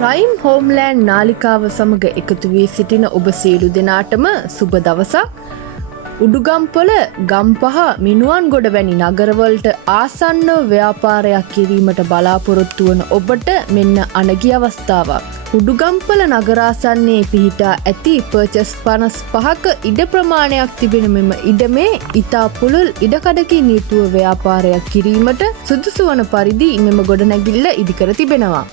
Prime Homeland නාලිකාව සමග එකතු වී සිටින ඔබ සියලු දෙනාටම සුබ දවසක්. උඩුගම්පොළ, ගම්පහ, මිනුවන්ගොඩ වැනි නගරවලට ආසන්නව ව්‍යාපාරයක් කිරීමට බලාපොරොත්තු වන ඔබට මෙන්න අනගි අවස්ථාවක්. උඩුගම්පොළ නගරාසන්නයේ පිහිටා ඇති පර්චස් 55ක ඉඩ ප්‍රමාණයක් තිබෙන මෙම ඉඩමේ ඉතා පුළුල් ඉඩකඩකින් යුතුව ව්‍යාපාරයක් කිරීමට සුදුසු වන පරිදි මෙම ගොඩනැගිල්ල ඉදිකර තිබෙනවා.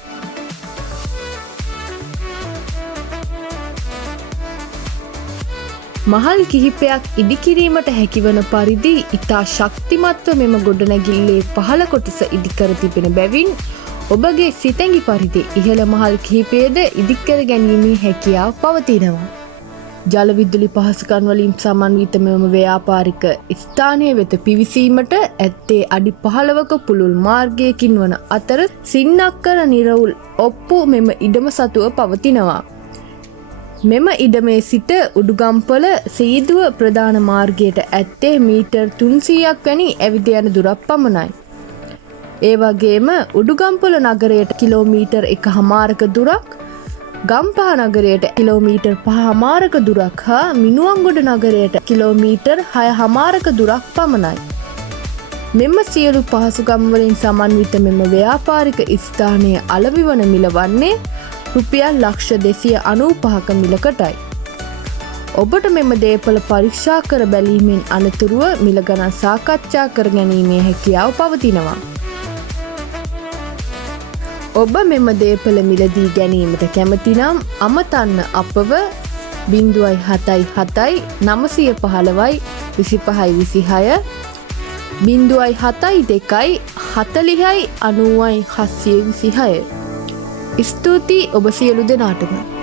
මහල් කිහිපයක් ඉදිකිරීමට හැකිවන පරිදි ඉතා ශක්තිමත්ව මෙම ගොඩනැගිල්ලේ පහළ කොටස ඉදිකර තිබෙන බැවින් ඔබගේ සිතැඟි පරිදි ඉහළ මහල් කිහිපයද ඉදිකර ගැනීමේ හැකියාව පවතිනවා. ජල විදුලි පහසුකම් වලින් සමන්විත මෙම ව්‍යාපාරික ස්ථානය වෙත පිවිසීමට ඇත්තේ අඩි 15ක පුළුල් මාර්ගයකින් වන අතර සින්නක්කර නිරවුල් ඔප්පු මෙම ඉඩම සතුව පවතිනවා. මෙම ඉඩමේ සිට උඩුගම්පොළ සීදුව ප්‍රධාන මාර්ගයට ඇත්තේ මීටර් 300ක් වැනි ඇවිද යන දුරක් පමණයි. ඒ වගේම උඩුගම්පොළ නගරයට කිලෝමීටර් 1.5ක දුරක්, ගම්පහ නගරයට කිලෝමීටර් 5.5ක දුරක් හා මිනුවන්ගොඩ නගරයට කිලෝමීටර් 6.5ක දුරක් පමණයි. මෙම සියලු පහසුකම් වලින් සමන්විත මෙම ව්‍යාපාරික ස්ථානයේ අලෙවි වන මිල වන්නේ රුපියල් ලක්ෂ 295ක මිලකටයි. ඔබට මෙම දේපල පරීක්ෂා කර බැලීමෙන් අනතුරුව මිල ගණන් සාකච්ඡා කර ගැනීමේ හැකියාව පවතිනවා. ඔබ මෙම දේපල මිලදී ගැනීමට කැමති නම් අමතන්න අපව 077 915 2526 072 40 90 726. ස්තුතියි ඔබ සියලු දෙනාටම.